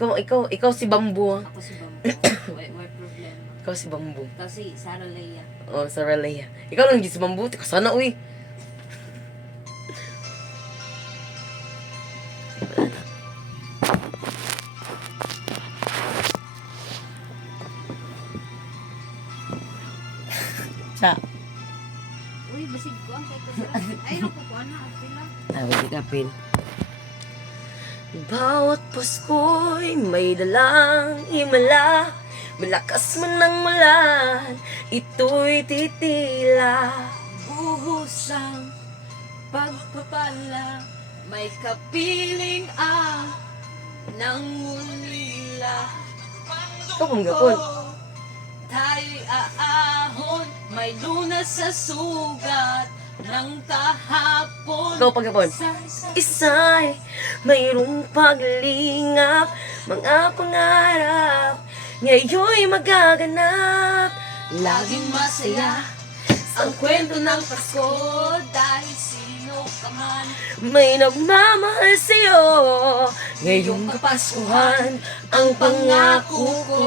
Ikaw si Bambu. Ako si Bambu. May problema. Ikaw si Bambu. Kasi Sarah Leia. Oh, Sarah Leia. Ikaw lang si Bambu. Tika sana, uy. Sa. Uy, basig ko ang kay ko. Ay, naku ko na. Pila. Tawag ka, Pin. Bawat Pasko'y may dalang himala. Malakas man ang mulan, ito'y titila. Buhusang pagpapala, may kapiling ng ulila. Ikaw kung gapon. Tayo'y aahon, may lunas sa sugat ng kahapon. Ikaw pag gapon. Isa'y mayroong paglingap, mga pangarap, ngayon'y magaganap. Laging masaya ang kwento ng Pasko, dahil sino ka man. May nagmamahal sa'yo, ngayong Kapaskuhan, ang pangako ko.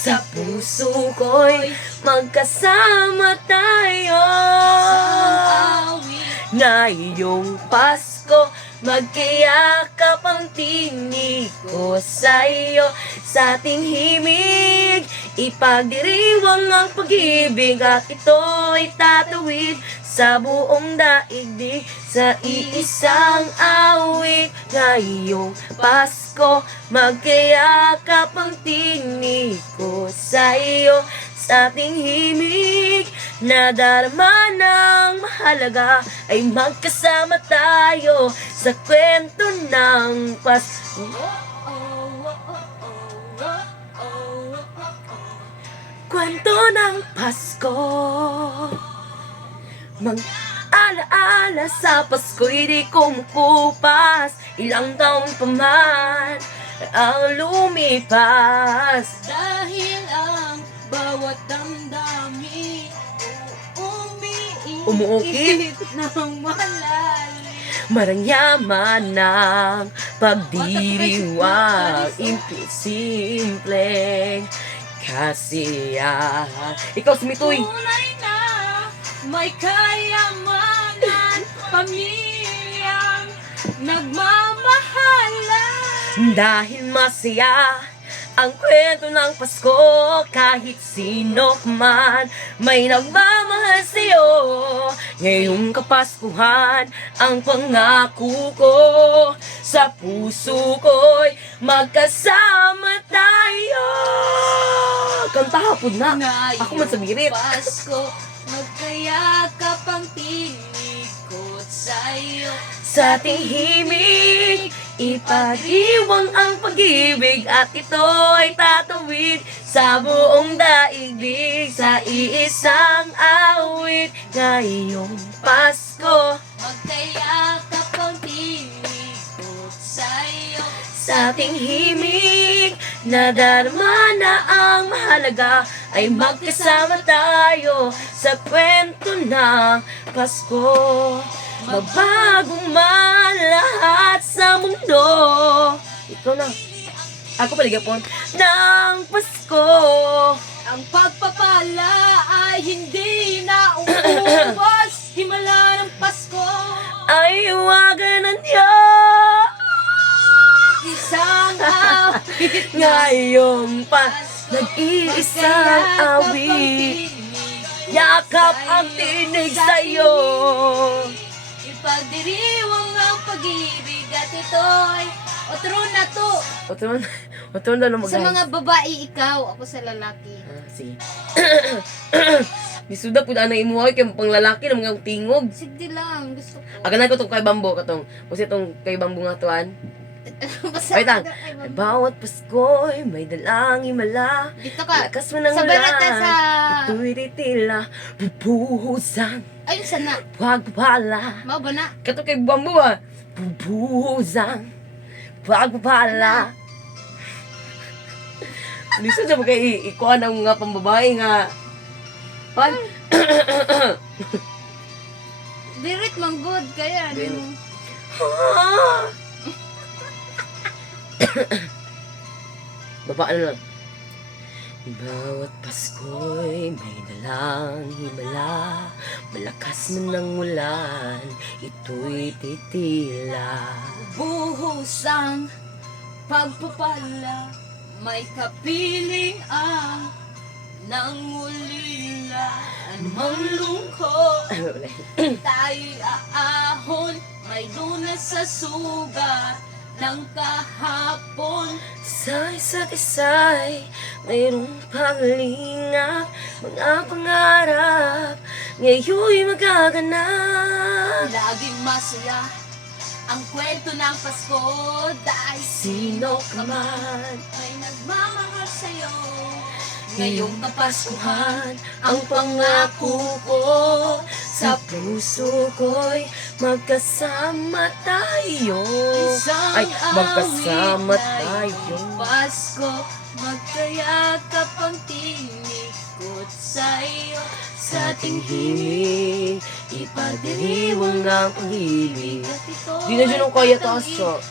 Sa puso ko'y magkasama tayo. Ang awit Ngayong Pasko, magkayakap ang tinig ko sa'yo. Sa ating himig, ipagdiriwang ang pag-ibig, at ito'y tatawid sa buong daigdig sa iisang awit. Ngayong Pasko, magkayakap ang tinig ko sa'yo. Sa ating himig, na darama ng mahalaga, ay magkasama tayo sa kwento ng Pasko. Kwento ng Pasko. Mag-alaala sa Pasko'y di kumukupas. Ilang taon pa man ang lumipas. dahil ang bawat damdamin Umuukit ng malalim. Marangyaman ng pagdiriwang, simpleng kasiyahan. Ikaw, Smitoy. Tunay na may kayamanan, pamilyang nagmamahalan. Dahil masaya ang kwento ng Pasko, kahit sino man may nagmamahal sa'yo. Ngayong Kapaskuhan, ang pangako ko, sa puso ko'y magkasama tayo. Kanta hapon na. Ako man sa birit. Pasko, magkayakap ang tinig ko sa'yo. Sa ating himig, ipag-iwang ang pag-ibig, at ito'y tatawid sa buong daigdig sa iisang awit. Ngayong Pasko, Magkayakap ang tinig ko sa'yo. sa ating himig, nadarama na ang mahalaga, ay magkasama tayo sa kwento ng Pasko. Magbagong man lahat sa mundo. Ikaw na. Ako paligapon. Ng Pasko. Ang pagpapala ay hindi na uuwas. Himala ng Pasko, Ay iwagan ng Diyos. isang awit Ngayong nag-iisang awit. Yakap ang tinig sa'yo. Ipagdiriwang ang pag-ibig, at ito'y otro na to. Otro na lang Sa mga babae, ikaw, ako sa lalaki. sige. Bisuda po na imuhay kay pang lalaki ng mga tingog. Sige lang, gusto ko. Aga na ko itong kay Bambo katong. Kasi itong kay Bambo nga tuan. Basta Wait lang. ay, ma'am. Bawat Pasko'y may dalang himala. Dito ka. Lakas mo ng Sa balata sa... Ito'y titila. Bubuhusan. Ayun, sana. Pagpapala. Mao ba na? Kato kay Bambo ah. Bubuhusan. Pagpapala. Lisa siya kay ikuha ng mga pambabae nga. Pan. Dirit mang good kaya. Din. Ano? Baba na lang. Bawat Pasko'y may dalang himala, malakas man ng ulan, ito'y titila. Buhos ang pagpapala, may kapiling ang nangulila. Anumang lungkot, tayo'y aahon, may lunas sa sugat ng kahapon. Sa isa't isa'y mayroong paglingap, mga pangarap ngayon'y magaganap. Laging masaya ang kwento ng Pasko, dahil sino ka man may nagmamahal sa'yo. Ngayong Kapaskuhan, ang pangako ko sa puso ko'y magkasama tayo. Ay, magkasama tayo. Pasko, magkayakap ang tinikot sa'yo. Sa ating himig, ipadiriwang ang pag-ibig. Di na dyan ang kaya taas siya.